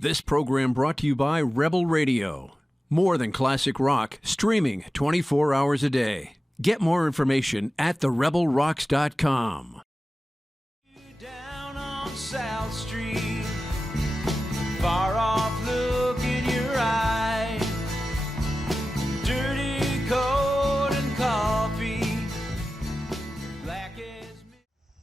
This program brought to you by Rebel Radio. More than classic rock, streaming 24 hours a day. Get more information at therebelrocks.com. Down on South Street, far off look in your eye, dirty coat and coffee, black as me.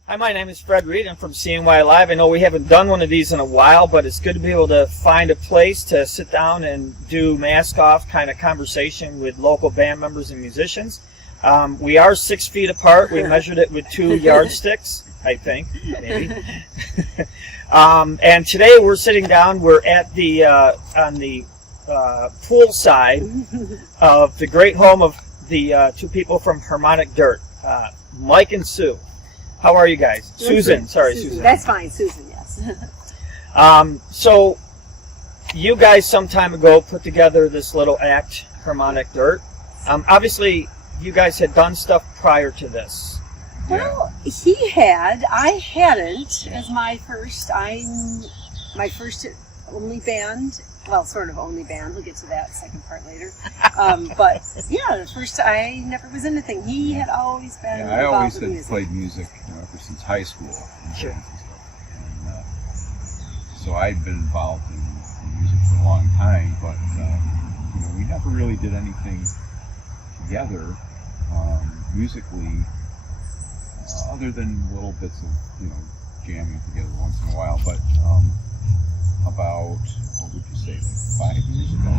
Hi, my name is Fred Reed. I'm from CNY Alive. I know we haven't done one of these in a while, but it's good to be able to find a place to sit down and do mask-off kind of conversation with local band members and musicians. We are 6 feet apart. We measured it with 2 yardsticks, I think, maybe. And today we're sitting down. We're at the on the pool side of the great home of the 2 people from Harmonic Dirt, Mike and Sue. How are you guys? Susan. Sorry, Susan. That's fine, Susan, yes. So you guys some time ago put together this little act, Harmonic Dirt. Obviously, you guys had done stuff prior to this. Well, he had. I hadn't. As my first only band. Well, sort of only band. We'll get to that second part later. But yeah, the first I never was in anything. He had always been. Yeah, I always had played music, ever since high school. Sure. And so I'd been involved in music for a long time, but we never really did anything together musically, other than little bits of jamming together once in a while. But about, what would you say, like 5 years ago?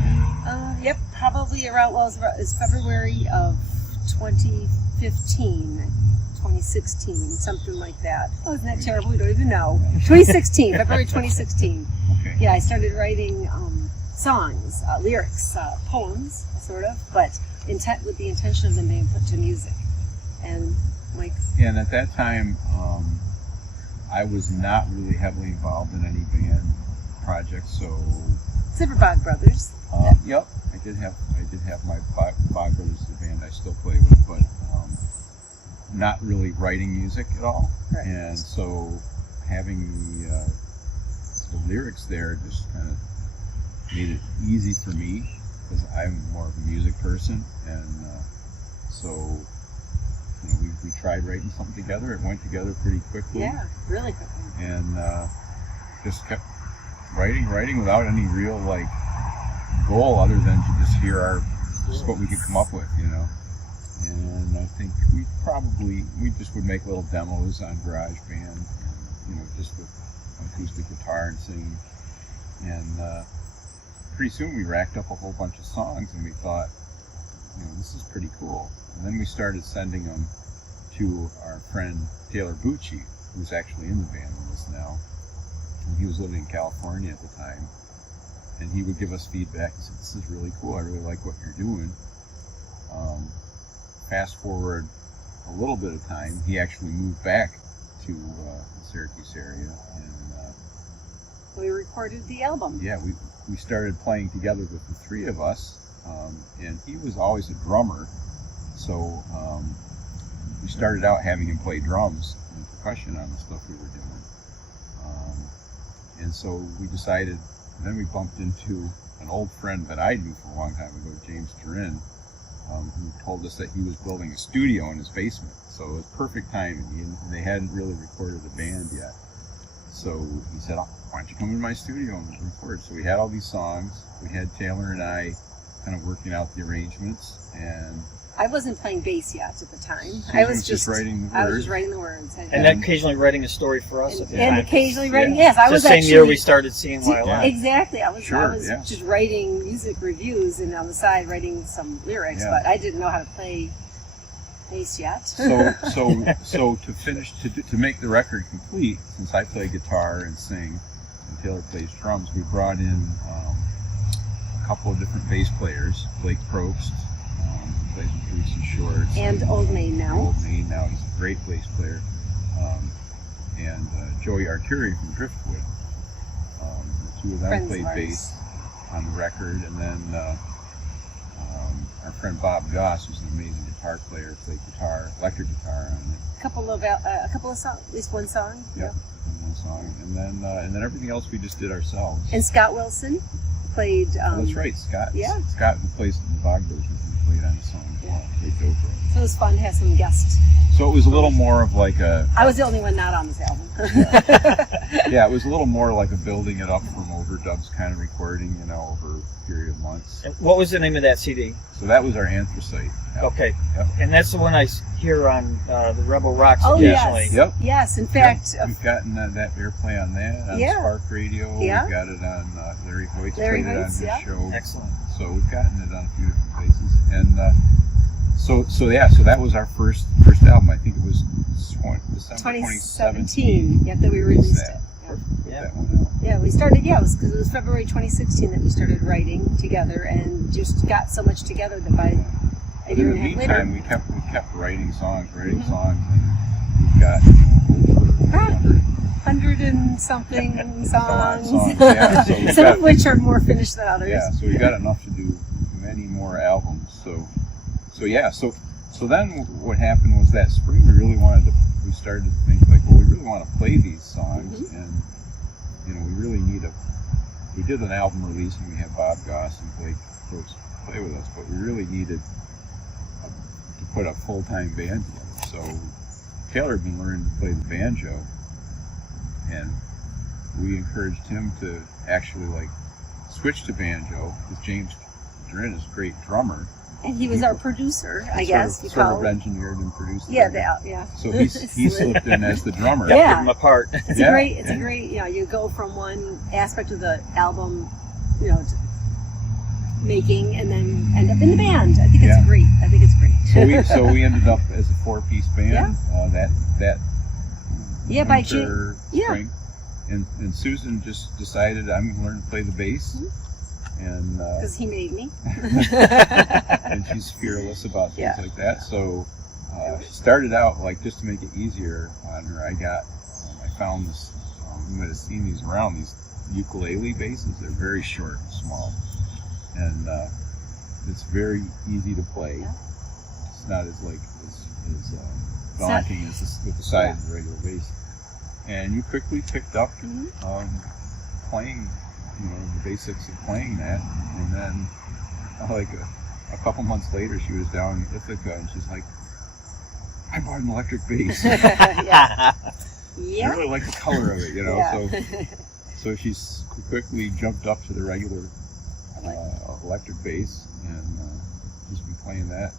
Yep, probably around, it's February of 2015, 2016, something like that. Oh, isn't that terrible? We don't even know. 2016, February 2016. Okay. Yeah, I started writing songs, lyrics, poems, sort of, but with the intention of them being put to music. And like. Yeah, and at that time, I was not really heavily involved in any band projects, so. Silverbog Brothers. Yep, I did have my Bog Brothers, the band I still play with, but not really writing music at all. Right. And so having the lyrics there just kind of made it easy for me, because I'm more of a music person, and so we tried writing something together. It went together pretty quickly. Yeah, really quickly. And just kept writing without any real goal other than to just hear just what we could come up with, And I think we just would make little demos on GarageBand, just with acoustic guitar and singing. And pretty soon we racked up a whole bunch of songs, and we thought, this is pretty cool. And then we started sending them to our friend Taylor Bucci, who's actually in the band with us now. And he was living in California at the time. And he would give us feedback and said, this is really cool, I really like what you're doing. Fast forward a little bit of time, he actually moved back to the Syracuse area. And we recorded the album. Yeah, we started playing together with the 3 of us. And he was always a drummer. So we started out having him play drums and percussion on the stuff we were doing. And so we decided, then we bumped into an old friend that I knew for a long time ago, James Turin, who told us that he was building a studio in his basement. So it was perfect timing, and they hadn't really recorded a band yet. So he said, why don't you come into my studio and record? So we had all these songs. We had Taylor and I kind of working out the arrangements, and I wasn't playing bass yet at the time. I was just writing the words. I was just writing the words. And occasionally writing a story for us at the time. And occasionally writing, yes. I was the same actually, year we started CNY Alive. Exactly. I was Sure, just writing music reviews and on the side writing some lyrics, but I didn't know how to play bass yet. So to finish, to make the record complete, since I play guitar and sing, and Taylor plays drums, we brought in a couple of different bass players. Blake Probst, plays with Boots and Shorts. And Old Main now. Old Main now. He's a great bass player. And Joey Arturi from Driftwood. The 2 of them played bass on the record. And then our friend Bob Goss, who's an amazing guitar player, played guitar, electric guitar on it. A couple of songs, at least one song. Yep. on one song, and then everything else we just did ourselves. And Scott Wilson played. Oh, that's right, Scott. Yeah. Scott, who plays in the Bog version, played on the song. Yeah. Played dobro. So it was fun to have some guests. So it was a little more of like a. I was the only one not on this album. Yeah, it was a little more like a building it up from overdubs kind of recording, over a period of months. And what was the name of that CD? So that was our Anthracite album. Okay. Yep. And that's the one I hear on the Rebel Rocks Oh, occasionally. yes. Yep. Yes, in fact. Yep. We've gotten that airplay on that, on Yeah. Spark Radio. Yeah. We've got it on Larry Hoyt's Larry played it on Hoyt's, his yeah. show. Excellent. So we've gotten it on a few different places. And so that was our first album. I think it was December 2017. Yep, that we released it. Put Yeah. that one out. Yeah, we started. Yeah, it was because it was February 2016 that we started writing together, and just got so much together that by a But year in and the a half later, meantime, we kept writing songs, and we've got over 100 and something songs. Yeah, so we've Some got- of which are more finished than others. Yeah, so we got enough to do many more albums. So then what happened was that spring we started to think like, well, we really want to play these songs, and we really we did an album release and we had Bob Goss and Blake folks play with us, but we really needed to put a full-time band together. So Taylor had been learning to play the banjo, and we encouraged him to actually switch to banjo, because James Drin is a great drummer. And he was our producer, I guess. Sort of engineered and produced. Yeah, everything. yeah. So he slipped in as the drummer. Kept Yeah. them apart. It's Yeah. a great, you go from one aspect of the album, to making, and then end up in the band. I think it's Yeah. great. So we ended up as a 4-piece band. That Yeah, by winter, yeah. spring, and Susan just decided I'm going to learn to play the bass, and because he made me. and she's fearless about things Yeah. like that. So it started out just to make it easier on her. I found this. You might have seen these around, these ukulele basses. They're very short and small, and it's very easy to play. Yeah. It's not as daunting as with the size of the regular bass. And you quickly picked up playing, the basics of playing that, and then a couple months later, she was down in Ithaca, and she's like, "I bought an electric bass. Yeah. I really like the color of it, Yeah. So she's quickly jumped up to the regular electric bass, and just been playing that.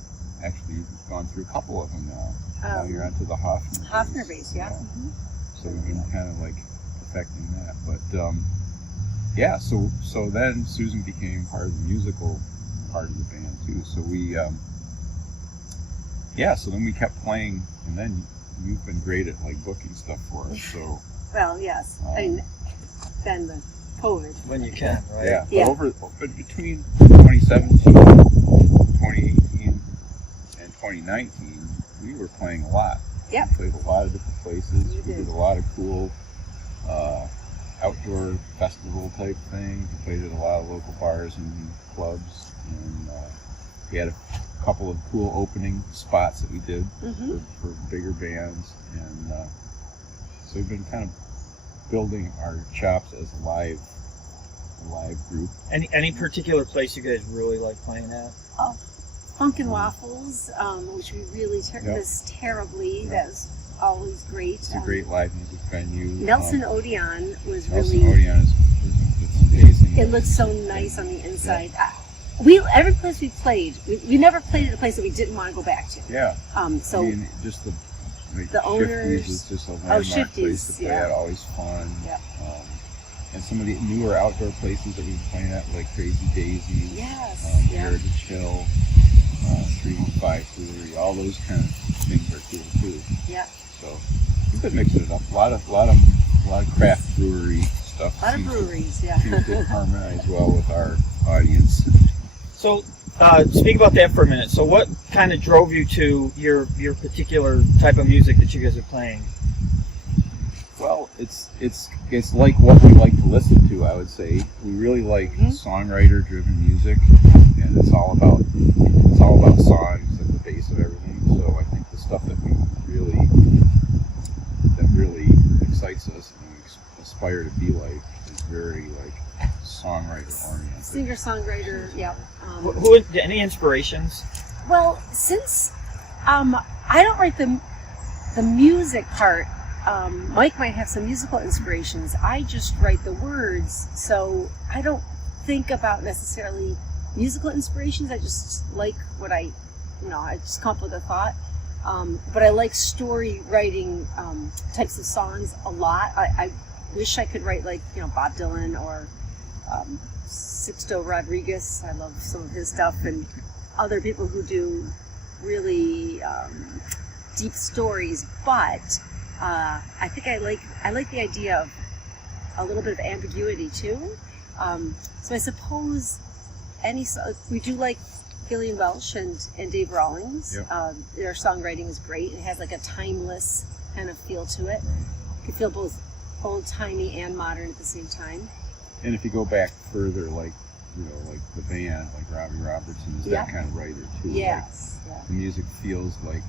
Actually, you've gone through a couple of them now. Now you're onto the Hofner bass, yeah. So we've been kind of perfecting that, but so then Susan became part of the musical part of the band too. So so then we kept playing, and then you've been great at booking stuff for us. So Well, yes. Then the COVID. When you can, right? yeah, Yeah. But between 2017, 2018, and 2019, we were playing a lot. Yep. We played a lot of different places. We We did. did a lot of cool outdoor festival type things. We played at a lot of local bars and clubs, and we had a couple of cool opening spots that we did for bigger bands, and so we've been kind of building our chops as a live group. Any particular place you guys really like playing at? Funk and Waffles, which we really miss terribly. Yep. That was always great. It's a great live music venue. Nelson Odeon was Nelson really. Odeon is amazing. It looks so nice on the inside. Every place we played, we never played at a place that we didn't want to go back to. Yeah. So I mean, just the the owners. Shifties is just a landmark Shifties, place to play yeah. at. Always fun. Yeah. And some of the newer outdoor places that we've been playing at, like Crazy Daisy, Yes. Heritage Hill, 315 Brewery, all those kind of things are cool too. Yeah. So we've been mixing it up. A lot of craft brewery stuff. A lot of seems to- breweries, yeah. seems to harmonize well with our audience. So, speak about that for a minute. So, what kind of drove you to your particular type of music that you guys are playing? Well, it's like what we like to listen to. I would say we really like songwriter-driven music, and it's all about songs at the base of everything. So I think the stuff that really excites us and aspire to be like is very like songwriter oriented. Singer-songwriter, yeah. Who any inspirations? Well, since I don't write the music part, Mike might have some musical inspirations. I just write the words, so I don't think about necessarily musical inspirations. I just like what I just come up with a thought. But I like story writing types of songs a lot. I wish I could write like Bob Dylan or Sixto Rodriguez. I love some of his stuff, and other people who do really deep stories. But I think I like the idea of a little bit of ambiguity too. So I suppose we do like Gillian Welch and Dave Rawlings. Yep. Their songwriting is great. It has like a timeless kind of feel to it. You can feel both old-timey and modern at the same time. And if you go back further, like like the band, like Robbie Robertson is that kind of writer too. Yes. Like, the music feels like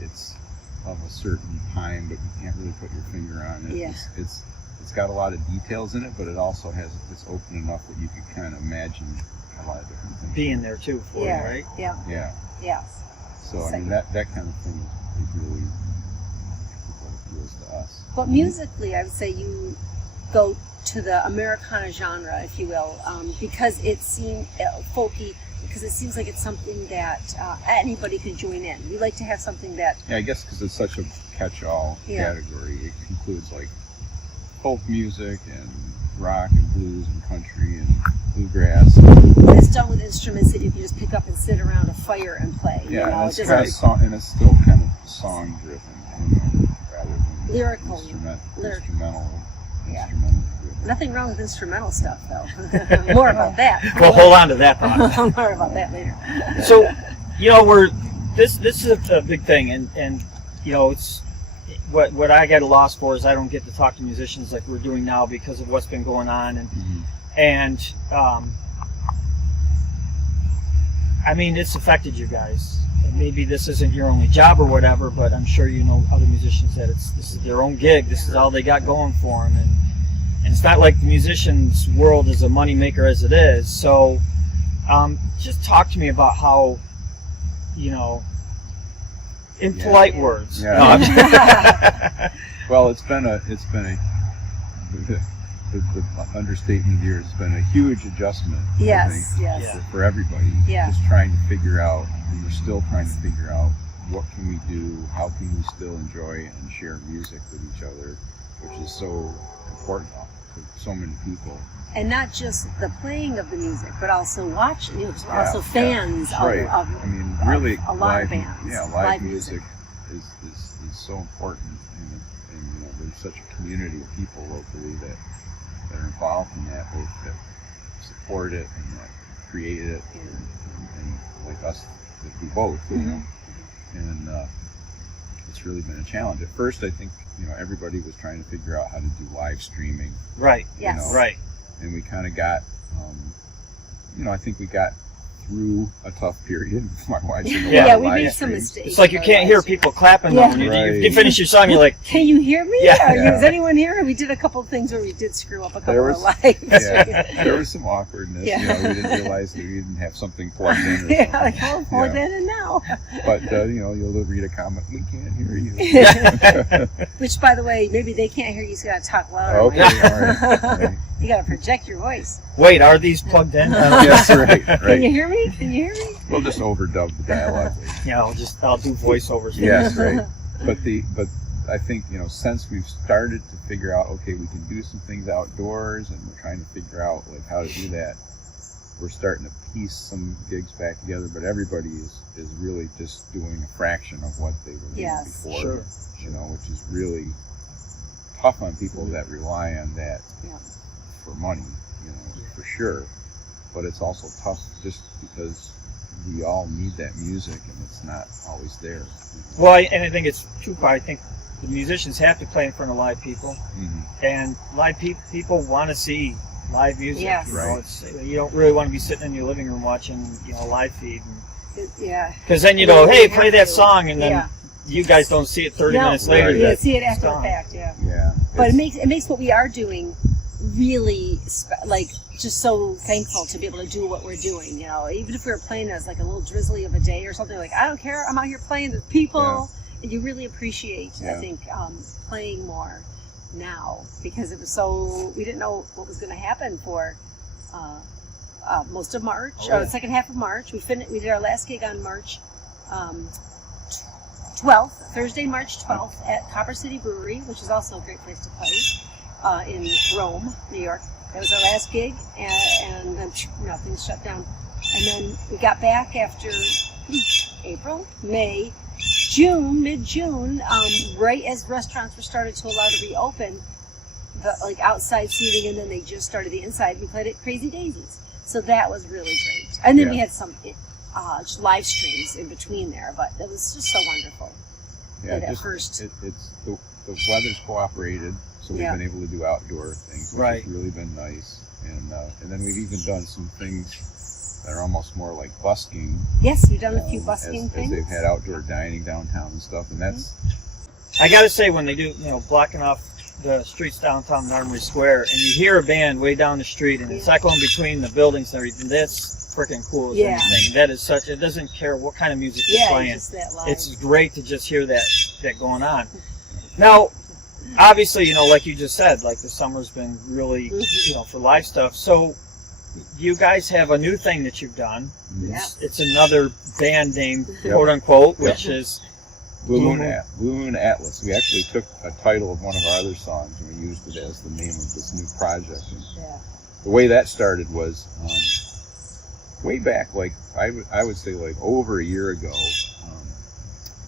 it's of a certain time, but you can't really put your finger on it. Yeah. It's got a lot of details in it, but it also it's open enough that you can kind of imagine a lot of different things. Being there too for you, right? Yeah. Yeah. Yes. So I mean that kind of thing is really what appeals to us. But musically, I would say you go to the Americana genre, if you will, because it seems folky. Because it seems like it's something that anybody can join in. We like to have something that. Yeah, I guess because it's such a catch-all category. It includes like folk music and rock and blues and country and bluegrass. But it's done with instruments that you can just pick up and sit around a fire and play. Yeah, and it it's kind of and it's still kind of song-driven, rather than lyrical. instrumental. Yeah. Instrumental. Nothing wrong with instrumental stuff, though. More about that. We'll hold on to that thought. More about that later. So, this is a big thing, and it's what I get a loss for is I don't get to talk to musicians like we're doing now because of what's been going on, and I mean it's affected you guys. And maybe this isn't your only job or whatever, but I'm sure you know other musicians that this is their own gig. This is all they got going for them, and it's not like the musician's world is a moneymaker as it is. So, just talk to me about how, in polite words. Yeah. No, I'm Well, it's been the understatement here. It's been a huge adjustment. Yes, I think, yes. for everybody. Yeah. Just trying to figure out, and we're still trying to figure out what can we do, how can we still enjoy and share music with each other, which is so important to so many people. And not just the playing of the music, but also watching. Yeah, also fans right. of I mean, really, a lot of live, bands. yeah, live music is so important, and there's such a community of people locally that are involved in that, both that support it and that create it, and like us that do both, and it's really been a challenge. At first, I think everybody was trying to figure out how to do live streaming, right. Yes. Right. and we kind of got, I think we got through a tough period with my wife. Yeah, we made some mistakes. It's like you can't hear people clapping though when you finish your song. You're like, can you hear me? Yeah. Is anyone here? We did a couple of things where we did screw up a couple of lives. Yeah, there was some awkwardness. Yeah. We didn't realize that we didn't have something plugged in. Or Yeah, like, oh, plug that in now. But you'll read a comment. We can't hear you. Which, by the way, maybe they can't hear you, so you gotta talk louder. Okay, all right. You gotta project your voice. wait, are these plugged in? Yes, right. Can you hear me? Can you hear me? We'll just overdub the dialogue. Yeah, I'll do voiceovers. Yes, right. But I think since we've started to figure out, okay, we can do some things outdoors, and we're trying to figure out like how to do that. We're starting to piece some gigs back together, but everybody is really just doing a fraction of what they were doing before. Sure. Which is really tough on people that rely on that for money, for sure. But it's also tough just because we all need that music, and it's not always there. Well, and I think it's true. I think the musicians have to play in front of live people, and live people want to see live music. Yes. You don't really want to be sitting in your living room watching a live feed. Because then hey, play that song, and then you guys don't see it 30 minutes later. You see it after the fact. Yeah, But it makes what we are doing really like just so thankful to be able to do what we're doing. Even if we were playing as like a little drizzly of a day or something, like I don't care, I'm out here playing with people, and you really appreciate I think playing more now, because it was so we didn't know what was going to happen for most of March, or the second half of March. We did our last gig on March 12th, Thursday, March 12th at Copper City Brewery, which is also a great place to play in Rome, New York. That was our last gig, and then things shut down. And then we got back after April, May, June, mid-June, right as restaurants were started to allow to reopen, the outside seating, and then they just started the inside. We played at Crazy Daisies, so that was really great. And then we had some just live streams in between there, but it was just so wonderful. Yeah, at first. It's the weather's cooperated, so we've been able to do outdoor things, which has really been nice. And then we've even done some things that are almost more like busking. Yes, we've done a few busking things. As they've had outdoor dining downtown and stuff, and that's. I gotta say, when they do, blocking off the streets downtown in Armory Square, and you hear a band way down the street, and it's echoing between the buildings and everything, that's freaking cool as anything. That is such, it doesn't care what kind of music you're playing. It's just that live. It's great to just hear that going on. Now, obviously, like you just said, like the summer's been really, for live stuff. So, you guys have a new thing that you've done. It's another band name, quote unquote, which is Blue Moon Atlas. We actually took a title of one of our other songs and we used it as the name of this new project. And the way that started was way back, like I would say, like over a year ago.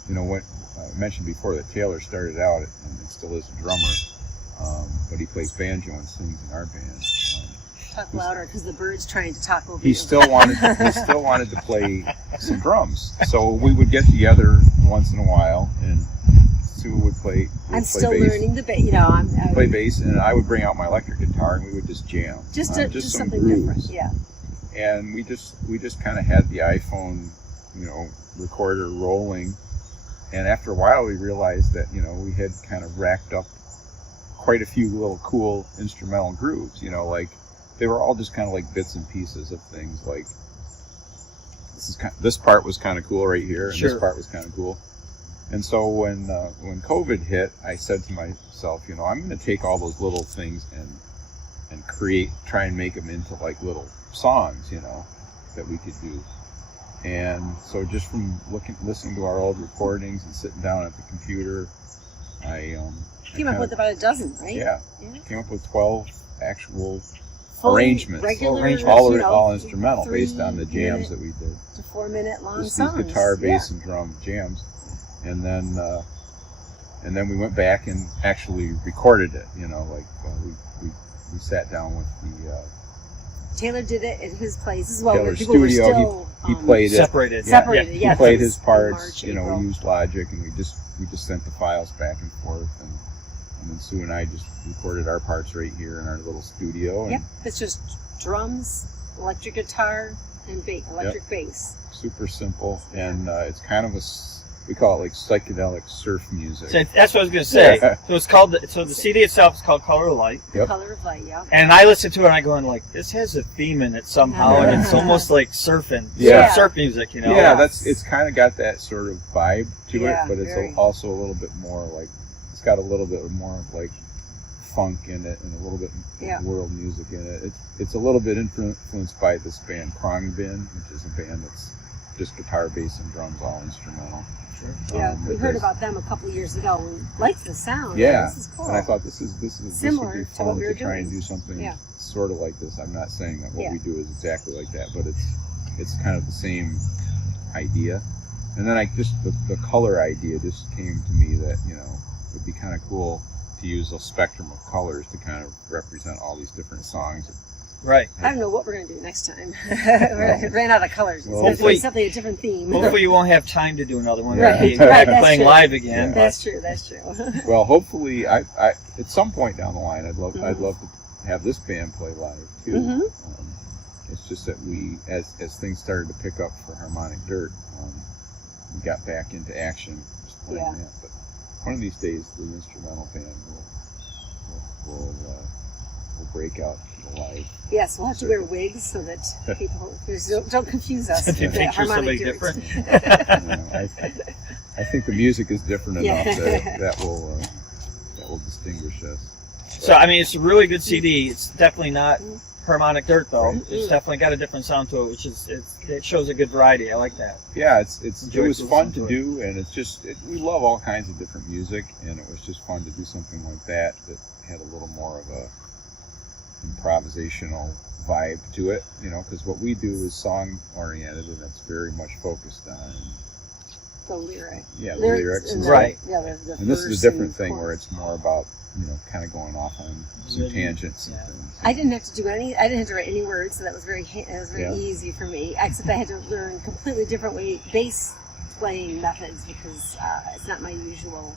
What I mentioned before that Taylor started out and still is a drummer, but he plays banjo and sings in our band. Talk louder, because the bird's trying to talk over you. He still wanted to play some drums, so we would get together once in a while, and Sue would play. I'm still learning the bass. Play bass, and I would bring out my electric guitar, and we would just jam. Just some something grooves. different, And we just kind of had the iPhone, recorder rolling, and after a while we realized that we had kind of racked up quite a few little cool instrumental grooves, like. They were all just kind of like bits and pieces of things. Like this part was kind of cool right here, and this part was kind of cool. And so when COVID hit, I said to myself, I'm going to take all those little things and try and make them into like little songs, that we could do. And so just from listening to our old recordings and sitting down at the computer, I came up with about a dozen, right? Yeah. Came up with 12 actual. Arrangements, all instrumental, based on the jams that we did. To 4-minute long just songs. These guitar, bass, and drum jams, and then we went back and actually recorded it. We sat down with the. Taylor did it at his place. This is what Taylor's people studio. Were still, he played separated. it. Separated. He played his parts. We used Logic, and we just sent the files back and forth, and then Sue and I just recorded our parts right here in our little studio. And it's just drums, electric guitar, and electric bass. Super simple, and it's kind of we call it like psychedelic surf music. So that's what I was going to say. So it's called, the CD itself is called Color of Light. The Color of Light, And I listened to it and I going like, this has a theme in it somehow, and it's almost like surfing, surf music, Yeah, it's kind of got that sort of vibe to it, but it's also a little bit more like, it's got a little bit more of like funk in it and a little bit world music in it. It's a little bit influenced by this band Krongbin, which is a band that's just guitar, bass, and drums, all instrumental. Yeah, we heard about them a couple of years ago and liked the sound. Yeah, this is cool. And I thought this would be similar fun to what we were try doing. and do something sort of like this. I'm not saying that what we do is exactly like that, but it's kind of the same idea. And then the color idea just came to me that it'd be kind of cool to use a spectrum of colors to kind of represent all these different songs. Right. I don't know what we're going to do next time. We ran out of colors. It's going to be something, a different theme. Hopefully you won't have time to do another one. Right. Playing live again. Yeah. That's true. Well, hopefully, I at some point down the line, I'd love to have this band play live too. It's just that as things started to pick up for Harmonic Dirt, we got back into action just playing that. But one of these days, the instrumental band we'll break out live. Yes, we'll have to wear wigs so that people don't confuse us. If you with think the you're somebody Harmonic Dirt. You know, I think the music is different Yeah. enough that will distinguish us. So I mean, it's a really good CD. It's definitely not Harmonic Dirt though. Mm-mm. It's definitely got a different sound to it, which is it shows a good variety. I like that. Yeah, it Enjoyed was fun listening to to it. do, and it's just we love all kinds of different music, and it was just fun to do something like that had a little more of a improvisational vibe to it, you know, because what we do is song oriented, and it's very much focused on The lyric. the lyrics and the- stuff. Right. Yeah, the And this is verse a different and thing where chorus. it's more about, you know, kind of going off on some Rhythm, tangents and yeah. things. I didn't have to do any. I didn't have to write any words, so that was very Yeah. easy for me. Except I had to learn completely different bass playing methods because it's not my usual,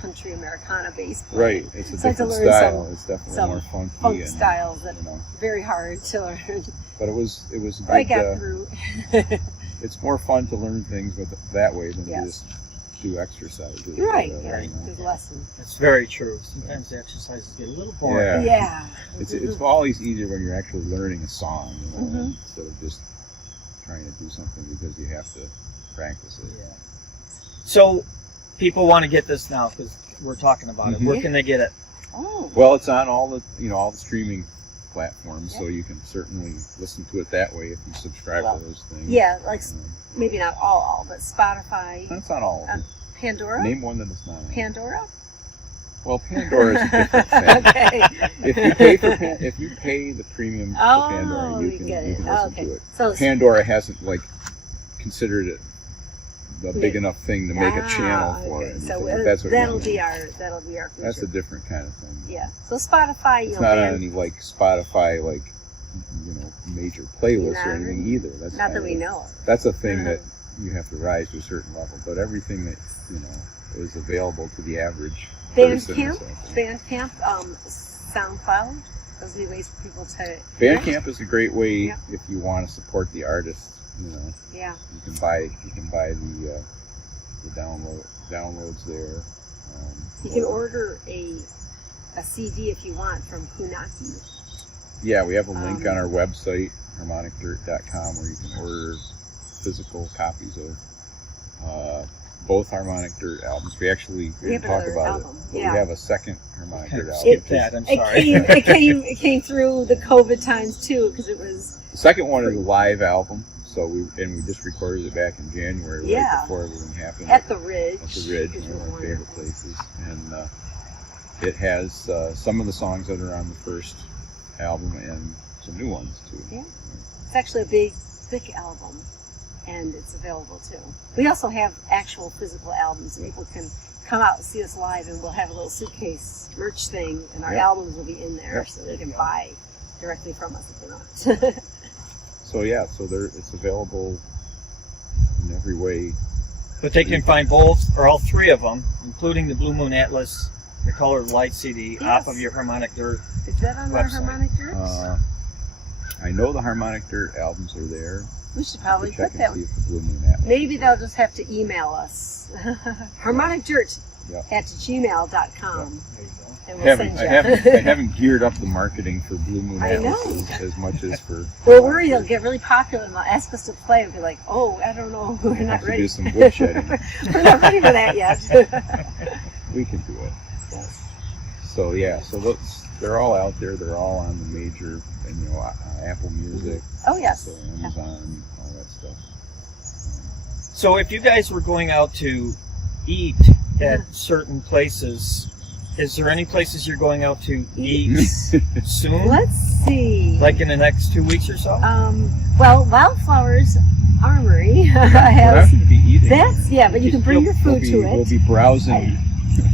country Americana bass playing. Right, it's a So I had to different learn style. It's definitely some more funky funk and, styles that you know, very hard to learn. but it was a But I good. got through. It's more fun to learn things that way than Yes. to just do exercises. or Right, whatever, yeah, you know. there's a lesson. That's very true. Sometimes the exercises get a little boring. Yeah. Yeah. It's always easier when you're actually learning a song, you know, Mhm. instead of just trying to do something because you have to practice it. Yeah. So people want to get this now because we're talking about it. Where Mhm. can they get it? Oh. Well, it's on all the streaming platforms, so you can certainly listen to it that way if you subscribe Well, to those things. Yeah, like Um, maybe not all, but Spotify, That's not all of them. Pandora. Name one that it's not on. Pandora. Well, Pandora is a different thing. Okay. If you pay the premium Oh, for Pandora, you you can, get you it. can listen Okay. to it. So Pandora hasn't considered it a big Yeah. enough thing to make a channel for okay. it. So if that's what you that'll mean. be our future. That's a different kind of thing. Yeah. So Spotify, It's not on band- any Spotify major playlists Not or anything really. either. That's not kind that we of- know of. That's a thing Uh-huh. that you have to rise to a certain level. But everything that is available to the average person. Bandcamp, is out there. Bandcamp, SoundCloud. Those would be ways for people to. Bandcamp is a great way Yeah. if you want to support the artist. Yeah. You can buy the downloads there. You can order a CD if you want from Kunaki. Yeah, we have a link on Um, our website, harmonicdirt.com, where you can order physical copies of both Harmonic Dirt albums. We have didn't talk another about album, it, but yeah. we have a second Harmonic Dirt album. Skip that. I'm sorry. It came through the COVID times too because it was. The second one is a live album, so we just recorded it back in January, Yeah. right before everything happened. At the Ridge. At the Ridge, which one of was my favorite wonderful. places, and it has some of the songs that are on the first album and some new ones too. Yeah. It's actually a big, thick album, and it's available too. We also have actual physical albums, and people can come out and see us live, and we'll have a little suitcase merch thing, and our Yeah. albums will be in there, Yeah. so they can buy directly from us if they want. So it's available in every way. But they can find both or all three of them, including the Blue Moon Atlas, the Colored Light CD, off of Yes. your Harmonic Dirt. Is that on our Website. Harmonic Dirt? I know the Harmonic Dirt albums are there. We should I probably have to check put that and see one. if the Blue Moon Atlas. Maybe they'll just have to email us. HarmonicDirt Yep. at gmail.com. There you go. And I we'll haven't, send I you. haven't, I haven't geared up the marketing for Blue Moon I know. Atlas as much as for. We're worried they'll get really popular and they'll ask us to play and be like, oh, I don't know, we're We'll not have to ready. do some wood shedding. We're not ready for that yet. We can do it. So they're all out there. They're all on the major, Apple Music, Oh, yes. so Amazon, all that stuff. So if you guys were going out to eat at certain places, is there any places you're going out to eat soon? Let's see. Like in the next 2 weeks or so? Well, Wildflowers Armory We're not has. going to be eating. That's, yeah, but you can bring your food to We'll it. be browsing.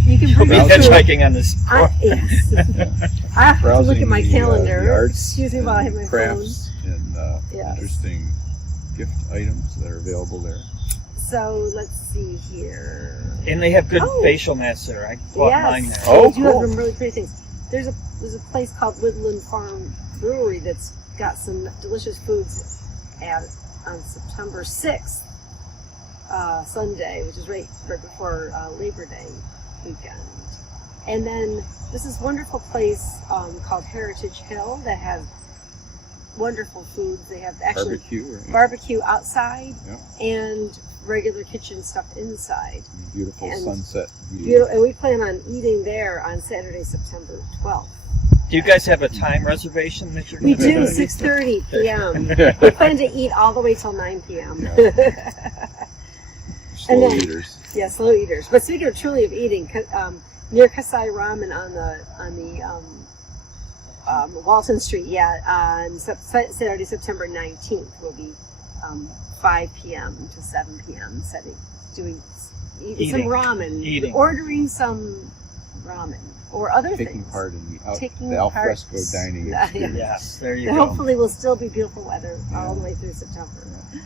You can We'll bring be your food. hitchhiking on this. Yes. I have to look Browsing at my the calendar. arts Excuse me while I have my phone. crafts and Yes. interesting gift items that are available there. So let's see here. And they have good Oh. facial mats there. I bought mine Yes, there. Oh, they do have cool. some really pretty things. There's a place called Woodland Farm Brewery that's got some delicious foods on September 6th, Sunday, which is right before Labor Day weekend. And then this is wonderful place called Heritage Hill that has wonderful foods. They have actually barbecue outside and regular kitchen stuff inside. Beautiful and sunset view. Beautiful, and we plan on eating there on Saturday, September 12th. Do you guys have a time reservation that you're We going to do, 6:30 p.m. We plan to eat all the way till 9 p.m. Slow eaters. Yeah, slow eaters. But speaking of truly of eating, near Kasai Ramen on the Walton Street, on Saturday, September 19th, will be 5 p.m. to 7 p.m. Eating some ramen, ordering some ramen or other Taking things. part in the al fresco dining experience. Yes, there you go. Hopefully, will still be beautiful weather all the way through September. Yeah.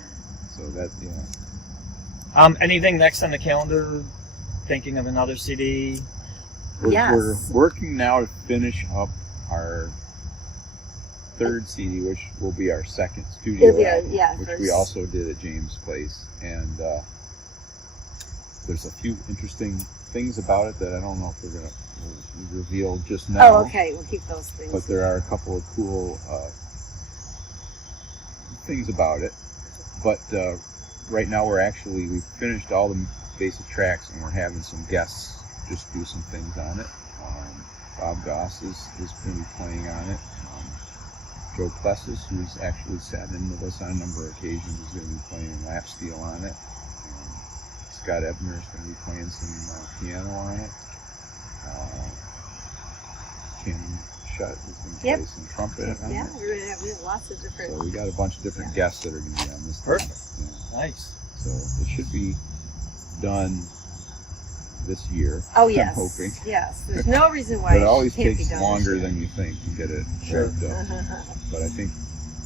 So that, Anything next on the calendar? Thinking of another CD? We're working now to finish up our third CD, which will be our second studio album, which we also did at James' place. And there's a few interesting things about it that I don't know if we're going to reveal just now. Oh, okay. We'll keep those things. But there are a couple of cool things about it. But right now we've finished all the basic tracks, and we're having some guests just do some things on it. Bob Goss is going to be playing on it. Joe Plessis, who's actually sat in with us on a number of occasions, is going to be playing lap steel on it. Scott Ebner is going to be playing some piano on it. Kim Shutt is going to play some trumpet on it. We have lots of different. So we got a bunch of different guests that are going to be on this. Perfect. Yeah. Nice. So it should be done this year. Oh yes. I'm hoping. Yes. There's no reason why But it always can't takes be done longer than you think to get it wrapped up. But I think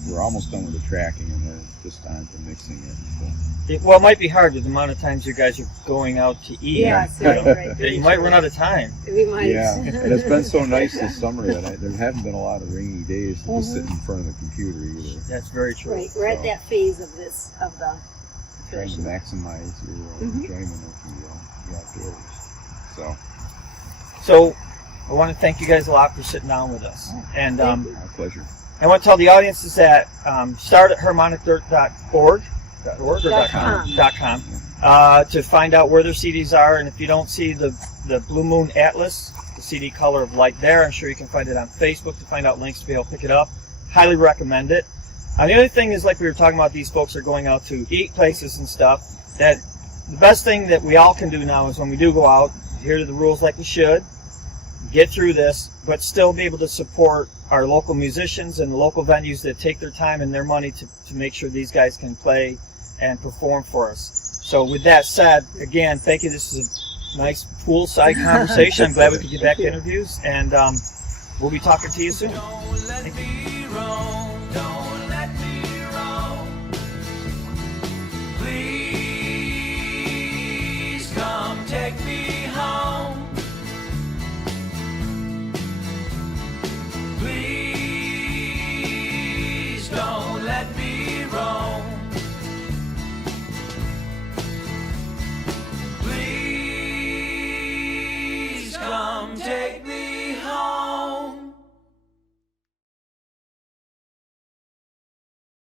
we're almost done with the tracking, and we're just on to mixing it. So. It might be hard with the amount of times you guys are going out to eat. Yes, right. You might run out of time. We might. Yeah, and it's been so nice this summer that there haven't been a lot of rainy days to just sit in front of the computer either. That's very true. Right, we're at that phase of the trying to maximize your enjoyment of the outdoors. So I want to thank you guys a lot for sitting down with us. And My pleasure. I want to tell the audience is that start at harmonicdirt.org or .com to find out where their CDs are. And if you don't see the Blue Moon Atlas, the CD Color of Light there, I'm sure you can find it on Facebook to find out links to be able to pick it up. Highly recommend it. The other thing is, like we were talking about, these folks are going out to eat places and stuff, that the best thing that we all can do now is when we do go out, adhere to the rules like we should, get through this, but still be able to support our local musicians and the local venues that take their time and their money to make sure these guys can play and perform for us. So with that said, again, thank you. This is a nice poolside conversation. I'm glad we could get back to interviews, and we'll be talking to you soon. Don't let me roam.